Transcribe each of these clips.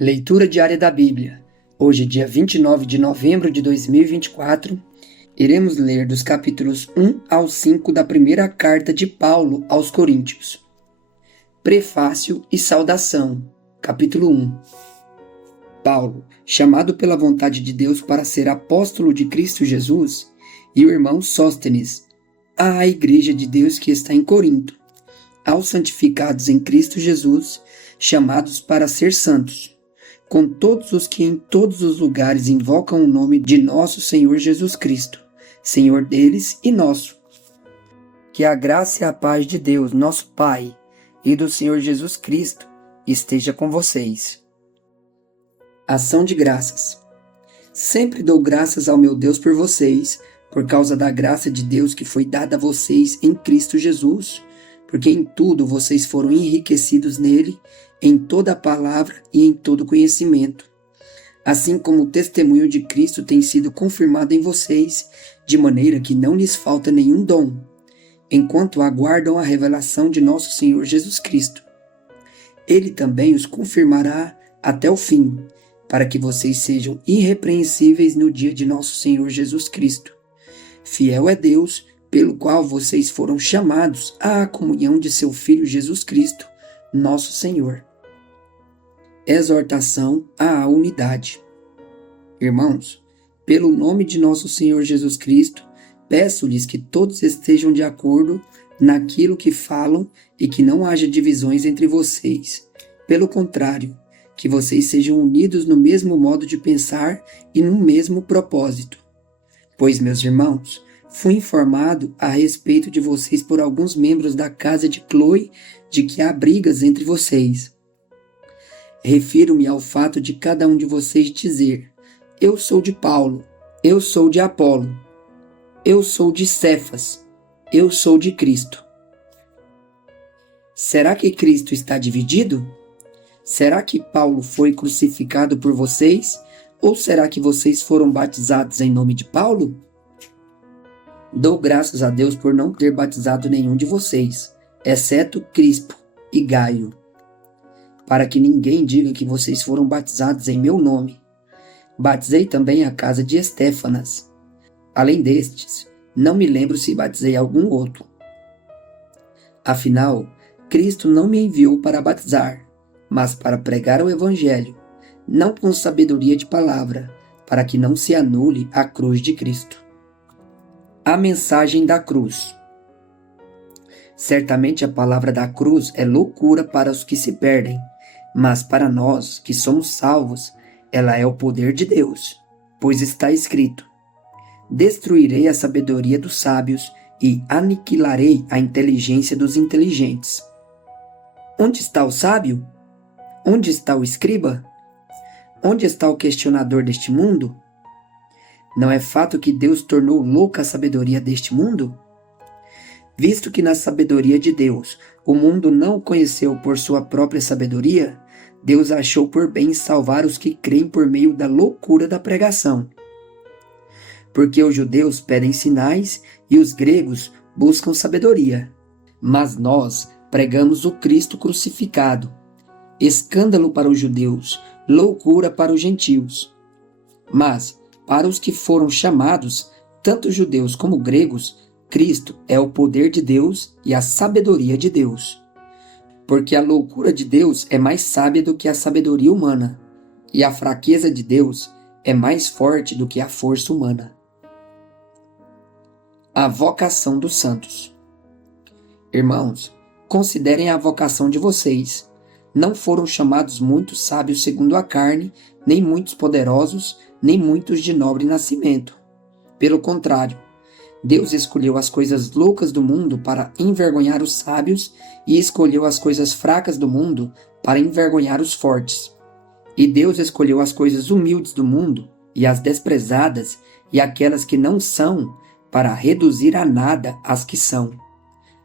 Leitura diária da Bíblia. Hoje, dia 29 de novembro de 2024, iremos ler dos capítulos 1 ao 5 da primeira carta de Paulo aos Coríntios. Prefácio e saudação. Capítulo 1. Paulo, chamado pela vontade de Deus para ser apóstolo de Cristo Jesus, e o irmão Sóstenes, à igreja de Deus que está em Corinto, aos santificados em Cristo Jesus, chamados para ser santos, com todos os que em todos os lugares invocam o nome de nosso Senhor Jesus Cristo, Senhor deles e nosso. Que a graça e a paz de Deus, nosso Pai, e do Senhor Jesus Cristo esteja com vocês. Ação de graças. Sempre dou graças ao meu Deus por vocês, por causa da graça de Deus que foi dada a vocês em Cristo Jesus, porque em tudo vocês foram enriquecidos nele, em toda a palavra e em todo conhecimento. Assim como o testemunho de Cristo tem sido confirmado em vocês, de maneira que não lhes falta nenhum dom, enquanto aguardam a revelação de nosso Senhor Jesus Cristo. Ele também os confirmará até o fim, para que vocês sejam irrepreensíveis no dia de nosso Senhor Jesus Cristo. Fiel é Deus, pelo qual vocês foram chamados à comunhão de seu Filho Jesus Cristo, nosso Senhor. Exortação à unidade. Irmãos, pelo nome de nosso Senhor Jesus Cristo, peço-lhes que todos estejam de acordo naquilo que falam e que não haja divisões entre vocês. Pelo contrário, que vocês sejam unidos no mesmo modo de pensar e no mesmo propósito. Pois, meus irmãos, fui informado a respeito de vocês por alguns membros da casa de Cloe de que há brigas entre vocês. Refiro-me ao fato de cada um de vocês dizer: eu sou de Paulo, eu sou de Apolo, eu sou de Cefas, eu sou de Cristo. Será que Cristo está dividido? Será que Paulo foi crucificado por vocês? Ou será que vocês foram batizados em nome de Paulo? Dou graças a Deus por não ter batizado nenhum de vocês, exceto Crispo e Gaio, para que ninguém diga que vocês foram batizados em meu nome. Batizei também a casa de Estéfanas. Além destes, não me lembro se batizei algum outro. Afinal, Cristo não me enviou para batizar, mas para pregar o Evangelho, não com sabedoria de palavra, para que não se anule a cruz de Cristo. A mensagem da cruz. Certamente a palavra da cruz é loucura para os que se perdem, mas para nós que somos salvos, ela é o poder de Deus, pois está escrito: destruirei a sabedoria dos sábios e aniquilarei a inteligência dos inteligentes. Onde está o sábio? Onde está o escriba? Onde está o questionador deste mundo? Não é fato que Deus tornou louca a sabedoria deste mundo? Visto que na sabedoria de Deus o mundo não o conheceu por sua própria sabedoria, Deus achou por bem salvar os que creem por meio da loucura da pregação. Porque os judeus pedem sinais e os gregos buscam sabedoria. Mas nós pregamos o Cristo crucificado, escândalo para os judeus, loucura para os gentios. Mas, para os que foram chamados, tanto judeus como gregos, Cristo é o poder de Deus e a sabedoria de Deus. Porque a loucura de Deus é mais sábia do que a sabedoria humana, e a fraqueza de Deus é mais forte do que a força humana. A vocação dos santos. Irmãos, considerem a vocação de vocês. Não foram chamados muitos sábios segundo a carne, nem muitos poderosos, nem muitos de nobre nascimento. Pelo contrário, Deus escolheu as coisas loucas do mundo para envergonhar os sábios e escolheu as coisas fracas do mundo para envergonhar os fortes. E Deus escolheu as coisas humildes do mundo e as desprezadas e aquelas que não são para reduzir a nada as que são,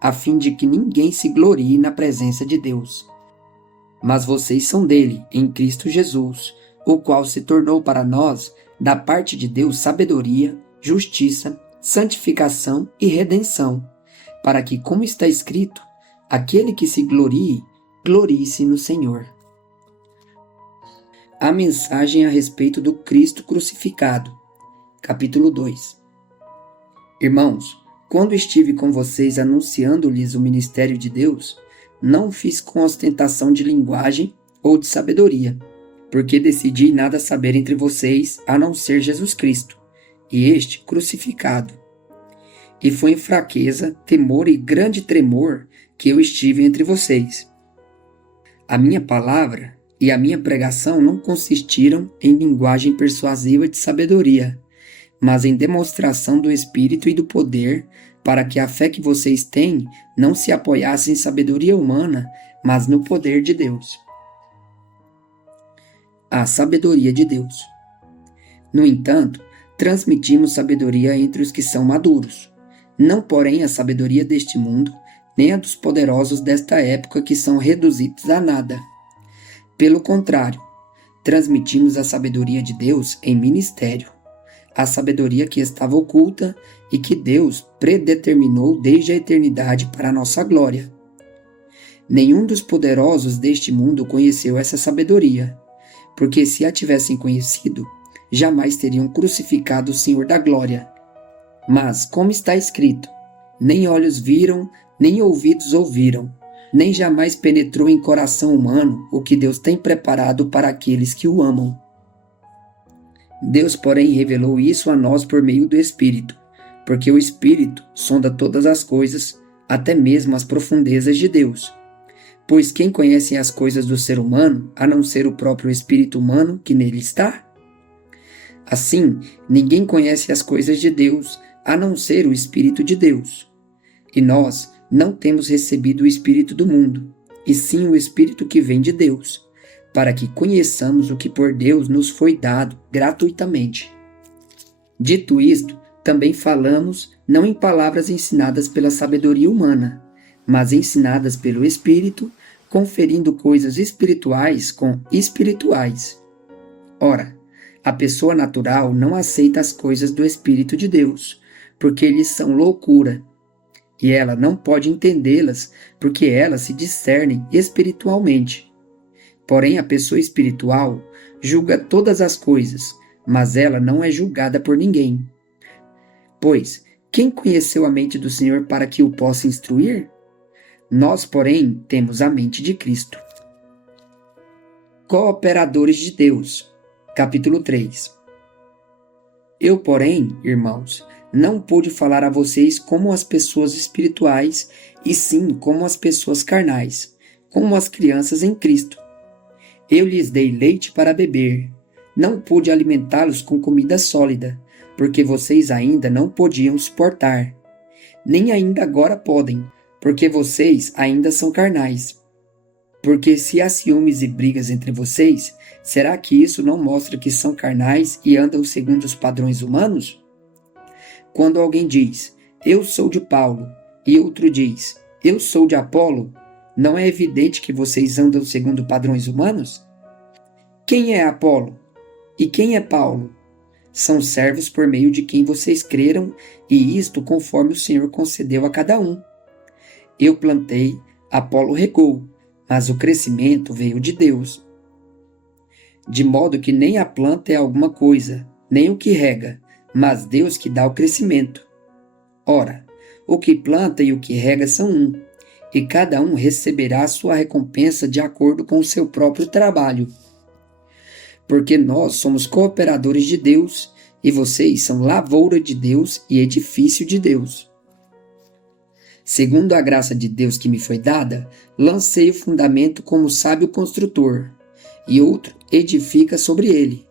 a fim de que ninguém se glorie na presença de Deus. Mas vocês são dele, em Cristo Jesus, o qual se tornou para nós, da parte de Deus, sabedoria, justiça, santificação e redenção, para que, como está escrito, aquele que se glorie, glorie-se no Senhor. A mensagem a respeito do Cristo crucificado. Capítulo 2. Irmãos, quando estive com vocês anunciando-lhes o ministério de Deus, não fiz com ostentação de linguagem ou de sabedoria, porque decidi nada saber entre vocês a não ser Jesus Cristo, e este crucificado. E foi em fraqueza, temor e grande tremor que eu estive entre vocês. A minha palavra e a minha pregação não consistiram em linguagem persuasiva de sabedoria, mas em demonstração do Espírito e do poder, para que a fé que vocês têm não se apoiasse em sabedoria humana, mas no poder de Deus. A sabedoria de Deus. No entanto, transmitimos sabedoria entre os que são maduros, não porém a sabedoria deste mundo, nem a dos poderosos desta época que são reduzidos a nada. Pelo contrário, transmitimos a sabedoria de Deus em ministério, a sabedoria que estava oculta e que Deus predeterminou desde a eternidade para a nossa glória. Nenhum dos poderosos deste mundo conheceu essa sabedoria, porque se a tivessem conhecido, jamais teriam crucificado o Senhor da glória. Mas, como está escrito, nem olhos viram, nem ouvidos ouviram, nem jamais penetrou em coração humano o que Deus tem preparado para aqueles que o amam. Deus, porém, revelou isso a nós por meio do Espírito, porque o Espírito sonda todas as coisas, até mesmo as profundezas de Deus. Pois quem conhece as coisas do ser humano, a não ser o próprio espírito humano que nele está? Assim, ninguém conhece as coisas de Deus, a não ser o Espírito de Deus. E nós não temos recebido o Espírito do mundo, e sim o Espírito que vem de Deus, para que conheçamos o que por Deus nos foi dado gratuitamente. Dito isto, também falamos não em palavras ensinadas pela sabedoria humana, mas ensinadas pelo Espírito, conferindo coisas espirituais com espirituais. Ora, a pessoa natural não aceita as coisas do Espírito de Deus, porque lhes são loucura, e ela não pode entendê-las, porque elas se discernem espiritualmente. Porém, a pessoa espiritual julga todas as coisas, mas ela não é julgada por ninguém. Pois, quem conheceu a mente do Senhor para que o possa instruir? Nós, porém, temos a mente de Cristo. Cooperadores de Deus. Capítulo 3. Eu, porém, irmãos, não pude falar a vocês como as pessoas espirituais, e sim como as pessoas carnais, como as crianças em Cristo. Eu lhes dei leite para beber. Não pude alimentá-los com comida sólida, porque vocês ainda não podiam suportar. Nem ainda agora podem, porque vocês ainda são carnais. Porque se há ciúmes e brigas entre vocês, será que isso não mostra que são carnais e andam segundo os padrões humanos? Quando alguém diz, eu sou de Paulo, e outro diz, eu sou de Apolo, não é evidente que vocês andam segundo padrões humanos? Quem é Apolo? E quem é Paulo? São servos por meio de quem vocês creram, e isto conforme o Senhor concedeu a cada um. Eu plantei, Apolo regou, mas o crescimento veio de Deus. De modo que nem a planta é alguma coisa, nem o que rega, mas Deus que dá o crescimento. Ora, o que planta e o que rega são um, e cada um receberá a sua recompensa de acordo com o seu próprio trabalho. Porque nós somos cooperadores de Deus, e vocês são lavoura de Deus e edifício de Deus. Segundo a graça de Deus que me foi dada, lancei o fundamento como sábio construtor, e outro edifica sobre ele.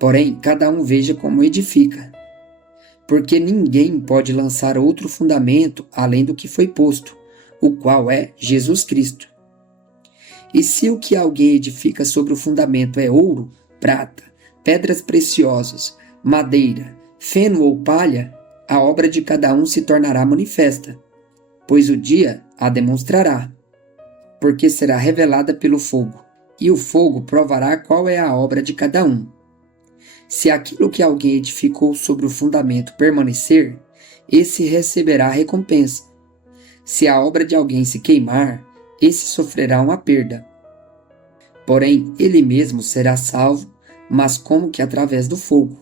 Porém, cada um veja como edifica. Porque ninguém pode lançar outro fundamento além do que foi posto, o qual é Jesus Cristo. E se o que alguém edifica sobre o fundamento é ouro, prata, pedras preciosas, madeira, feno ou palha, a obra de cada um se tornará manifesta, pois o dia a demonstrará, porque será revelada pelo fogo, e o fogo provará qual é a obra de cada um. Se aquilo que alguém edificou sobre o fundamento permanecer, esse receberá a recompensa. Se a obra de alguém se queimar, esse sofrerá uma perda. Porém, ele mesmo será salvo, mas como que através do fogo.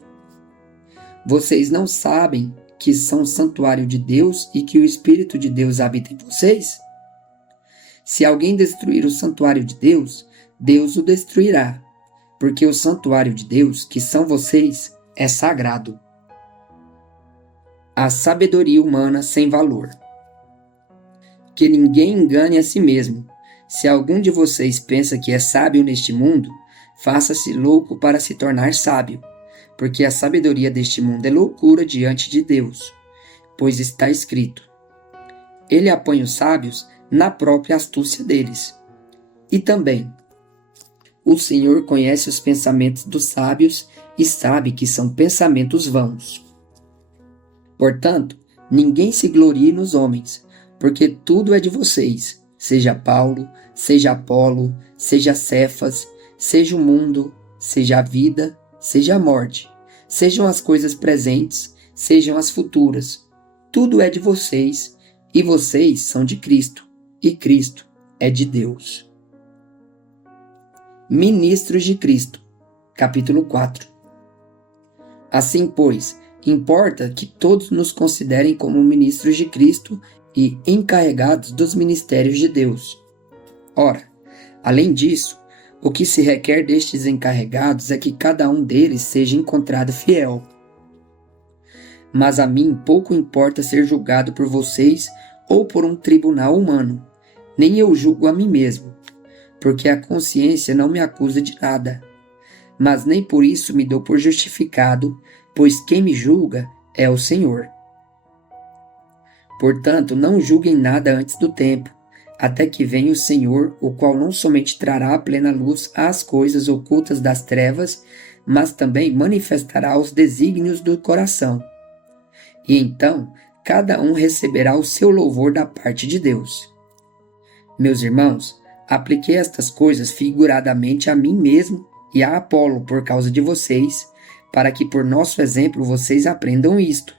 Vocês não sabem que são santuário de Deus e que o Espírito de Deus habita em vocês? Se alguém destruir o santuário de Deus, Deus o destruirá, porque o santuário de Deus, que são vocês, é sagrado. A sabedoria humana sem valor. Que ninguém engane a si mesmo. Se algum de vocês pensa que é sábio neste mundo, faça-se louco para se tornar sábio, porque a sabedoria deste mundo é loucura diante de Deus, pois está escrito: Ele apanha os sábios na própria astúcia deles. E também, o Senhor conhece os pensamentos dos sábios e sabe que são pensamentos vãos. Portanto, ninguém se glorie nos homens, porque tudo é de vocês, seja Paulo, seja Apolo, seja Cefas, seja o mundo, seja a vida, seja a morte, sejam as coisas presentes, sejam as futuras. Tudo é de vocês, e vocês são de Cristo, e Cristo é de Deus. Ministros de Cristo, capítulo 4. Assim, pois, importa que todos nos considerem como ministros de Cristo e encarregados dos ministérios de Deus. Ora, além disso, o que se requer destes encarregados é que cada um deles seja encontrado fiel. Mas a mim pouco importa ser julgado por vocês ou por um tribunal humano, nem eu julgo a mim mesmo, porque a consciência não me acusa de nada. Mas nem por isso me dou por justificado, pois quem me julga é o Senhor. Portanto, não julguem nada antes do tempo, até que venha o Senhor, o qual não somente trará a plena luz às coisas ocultas das trevas, mas também manifestará os desígnios do coração. E então, cada um receberá o seu louvor da parte de Deus. Meus irmãos, apliquei estas coisas figuradamente a mim mesmo e a Apolo por causa de vocês, para que por nosso exemplo vocês aprendam isto.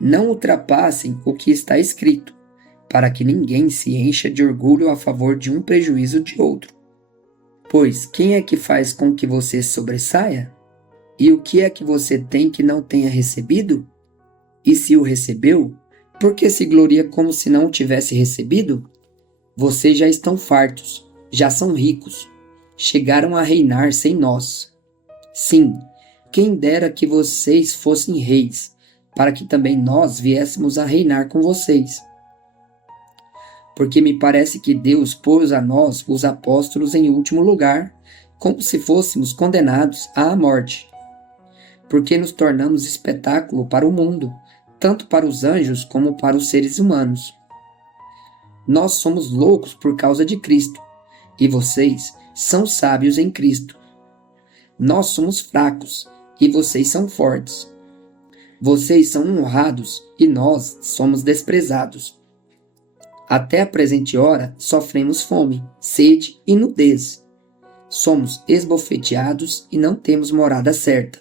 Não ultrapassem o que está escrito, para que ninguém se encha de orgulho a favor de um prejuízo de outro. Pois quem é que faz com que você sobressaia? E o que é que você tem que não tenha recebido? E se o recebeu, por que se gloria como se não o tivesse recebido? Vocês já estão fartos, já são ricos, chegaram a reinar sem nós. Sim, quem dera que vocês fossem reis, para que também nós viéssemos a reinar com vocês. Porque me parece que Deus pôs a nós, os apóstolos, em último lugar, como se fôssemos condenados à morte. Porque nos tornamos espetáculo para o mundo, tanto para os anjos como para os seres humanos. Nós somos loucos por causa de Cristo, e vocês são sábios em Cristo. Nós somos fracos, e vocês são fortes. Vocês são honrados, e nós somos desprezados. Até a presente hora sofremos fome, sede e nudez. Somos esbofeteados e não temos morada certa.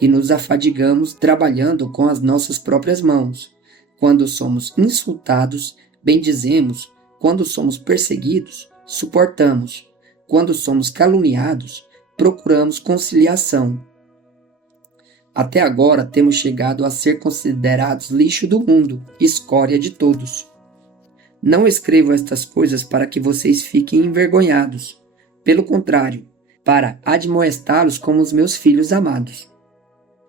E nos afadigamos trabalhando com as nossas próprias mãos. Quando somos insultados, bendizemos. Quando somos perseguidos, suportamos. Quando somos caluniados, procuramos conciliação. Até agora temos chegado a ser considerados lixo do mundo, escória de todos. Não escrevo estas coisas para que vocês fiquem envergonhados. Pelo contrário, para admoestá-los como os meus filhos amados.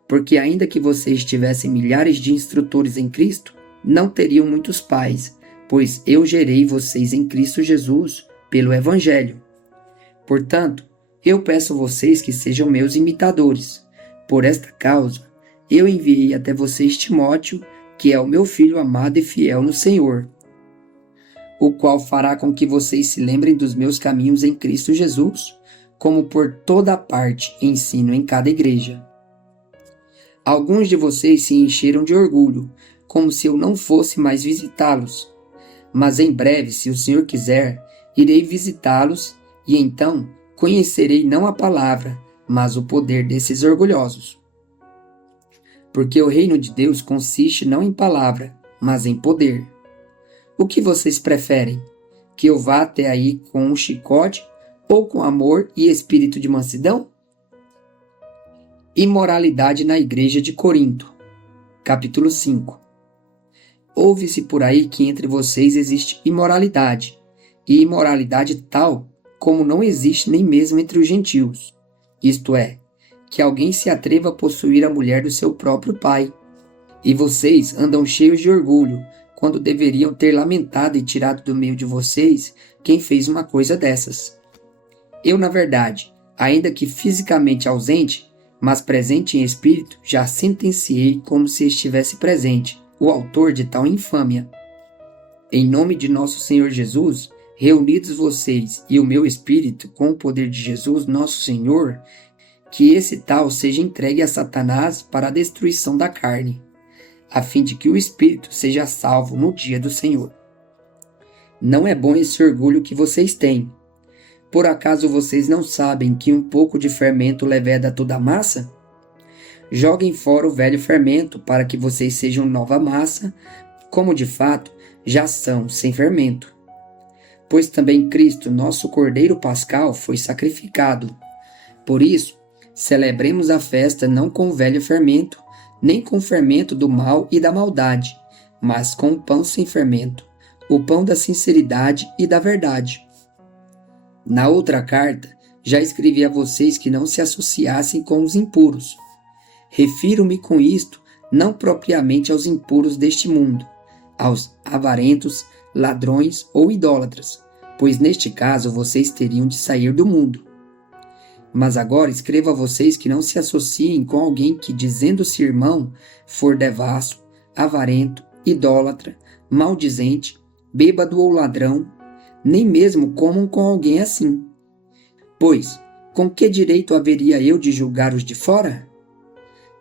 Porque ainda que vocês tivessem milhares de instrutores em Cristo, não teriam muitos pais, pois eu gerei vocês em Cristo Jesus pelo Evangelho. Portanto, eu peço a vocês que sejam meus imitadores. Por esta causa, eu enviei até vocês Timóteo, que é o meu filho amado e fiel no Senhor, o qual fará com que vocês se lembrem dos meus caminhos em Cristo Jesus, como por toda parte ensino em cada igreja. Alguns de vocês se encheram de orgulho, como se eu não fosse mais visitá-los. Mas em breve, se o Senhor quiser, irei visitá-los, e então conhecerei não a palavra, mas o poder desses orgulhosos. Porque o reino de Deus consiste não em palavra, mas em poder. O que vocês preferem? Que eu vá até aí com um chicote ou com amor e espírito de mansidão? Imoralidade na igreja de Corinto. Capítulo 5. Ouve-se por aí que entre vocês existe imoralidade, e imoralidade tal como não existe nem mesmo entre os gentios. Isto é, que alguém se atreva a possuir a mulher do seu próprio pai. E vocês andam cheios de orgulho, quando deveriam ter lamentado e tirado do meio de vocês quem fez uma coisa dessas. Eu, na verdade, ainda que fisicamente ausente, mas presente em espírito, já sentenciei como se estivesse presente o autor de tal infâmia. Em nome de nosso Senhor Jesus, reunidos vocês e o meu espírito com o poder de Jesus, nosso Senhor, que esse tal seja entregue a Satanás para a destruição da carne, a fim de que o espírito seja salvo no dia do Senhor. Não é bom esse orgulho que vocês têm. Por acaso vocês não sabem que um pouco de fermento leveda toda a massa? Joguem fora o velho fermento para que vocês sejam nova massa, como de fato já são sem fermento. Pois também Cristo, nosso Cordeiro Pascal, foi sacrificado. Por isso, celebremos a festa não com o velho fermento, nem com o fermento do mal e da maldade, mas com o pão sem fermento, o pão da sinceridade e da verdade. Na outra carta, já escrevi a vocês que não se associassem com os impuros. Refiro-me com isto não propriamente aos impuros deste mundo, aos avarentos, ladrões ou idólatras, pois neste caso vocês teriam de sair do mundo. Mas agora escrevo a vocês que não se associem com alguém que, dizendo-se irmão, for devasso, avarento, idólatra, maldizente, bêbado ou ladrão, nem mesmo comam com alguém assim. Pois, com que direito haveria eu de julgar os de fora?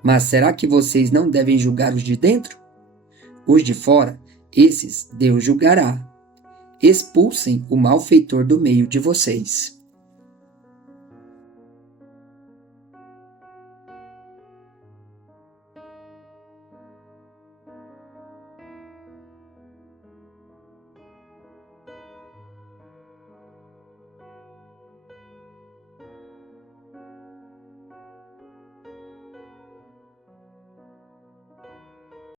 Mas será que vocês não devem julgar os de dentro? Os de fora, esses Deus julgará. Expulsem o malfeitor do meio de vocês.